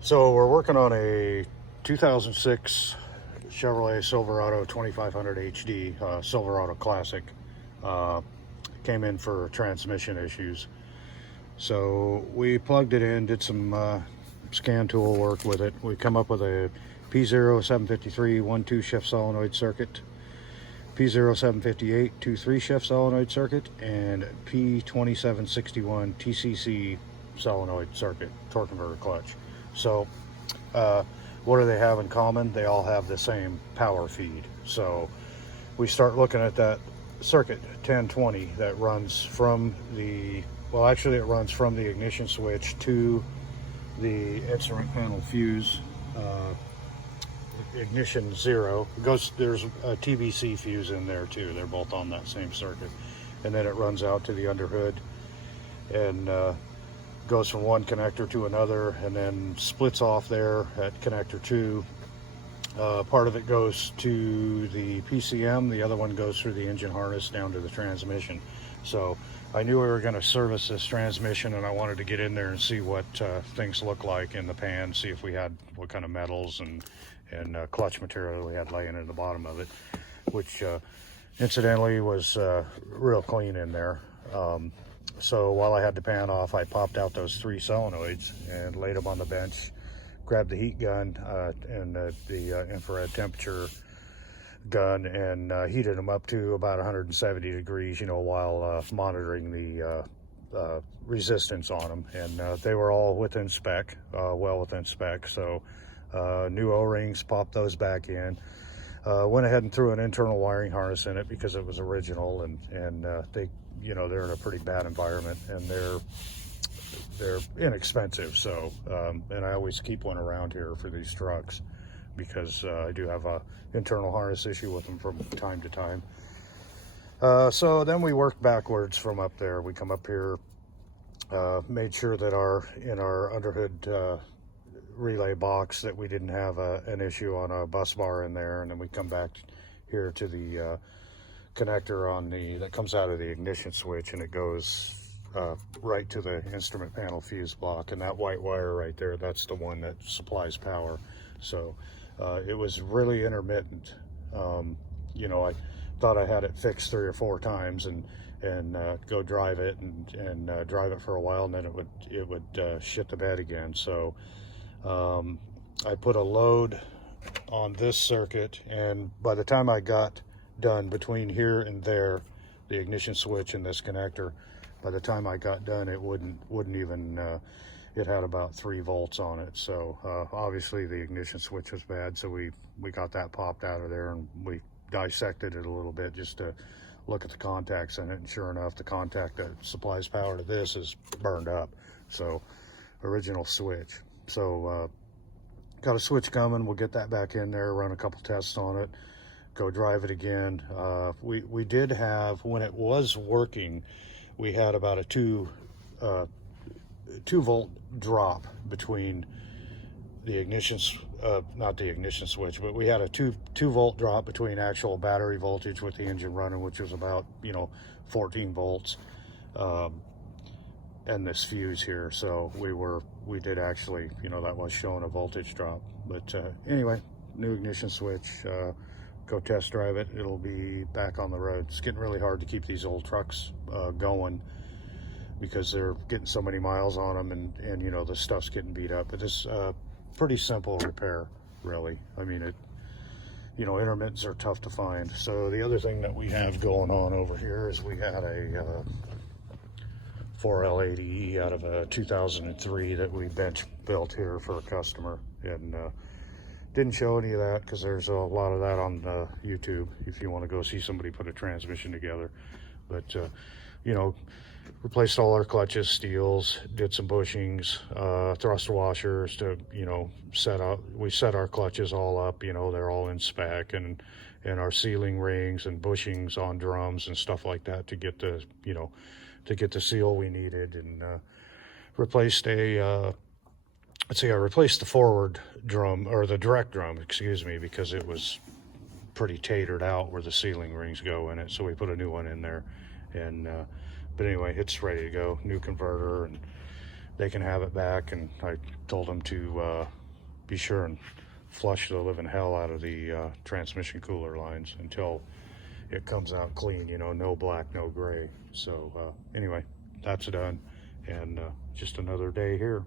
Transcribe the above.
So we're working on a 2006 Chevrolet Silverado 2500 HD, Silverado Classic. Uh, Came in for transmission issues. So we plugged it in, did some scan tool work with it. We come up with a P0753 1-2 shift solenoid circuit, P0758 2-3 shift solenoid circuit, and P2761 TCC solenoid circuit, torque converter clutch. So what do they have in common? They all have the same power feed. So we start looking at that circuit 1020 that runs from the, well, actually it runs from the ignition switch to the instrument panel fuse, ignition 0. It goes, there's a TBC fuse in there too. They're both on that same circuit. And then it runs out to the underhood and goes from one connector to another, and then splits off there at connector 2. Part of it goes to the PCM, the other one goes through the engine harness down to the transmission. So I knew we were going to service this transmission, and I wanted to get in there and see what things look like in the pan, see if we had what kind of metals and clutch material we had laying in the bottom of it, which incidentally was real clean in there. So while I had the pan off, I popped out those 3 solenoids and laid them on the bench, grabbed the heat gun and the infrared temperature gun, and heated them up to about 170 degrees, while monitoring the resistance on them. And they were all within spec, well within spec. So new O-rings, popped those back in. Went ahead and threw an internal wiring harness in it because it was original, and they, they're in a pretty bad environment, and they're inexpensive. So and I always keep one around here for these trucks because I do have a internal harness issue with them from time to time. So then we worked backwards from up there. We come up here, made sure that in our underhood relay box that we didn't have an issue on a bus bar in there, and then we come back here to the connector on that comes out of the ignition switch, and it goes right to the instrument panel fuse block, and that white wire right there, that's the one that supplies power. So it was really intermittent. I thought I had it fixed 3 or 4 times and go drive it and drive it for a while, and then it would shit the bed again. So I put a load on this circuit, and by the time I got done between here and there, the ignition switch and this connector, by the time I got done, it wouldn't even it had about 3 volts on it. So obviously the ignition switch was bad, so we got that popped out of there, and we dissected it a little bit just to look at the contacts in it, and sure enough, the contact that supplies power to this is burned up. So original switch. So got a switch coming. We'll get that back in there, run a couple tests on it, go drive it again. We did have, when it was working, we had about a 2 volt drop between the ignition, not the ignition switch, but we had a 2 volt drop between actual battery voltage with the engine running, which was about 14 volts, and this fuse here. So we did actually, that was showing a voltage drop. But anyway, new ignition switch, go test drive it. It'll be back on the road. It's getting really hard to keep these old trucks going because they're getting so many miles on them, and the stuff's getting beat up. But it's pretty simple repair, really. I mean, intermittents are tough to find. So the other thing that we have going on over here is we had a 4L80E out of a 2003 that we bench built here for a customer, and didn't show any of that because there's a lot of that on YouTube if you want to go see somebody put a transmission together. But replaced all our clutches, steels, did some bushings, thrust washers to we set our clutches all up, they're all in spec, and our sealing rings and bushings on drums and stuff like that to get the the seal we needed, and replaced I replaced the forward drum, or the direct drum, excuse me, because it was pretty tatered out where the sealing rings go in it. So we put a new one in there, and but anyway, it's ready to go. New converter, and they can have it back. And I told them to be sure and flush the living hell out of the transmission cooler lines until it comes out clean, you know, no black, no gray. So anyway, that's done, and just another day here.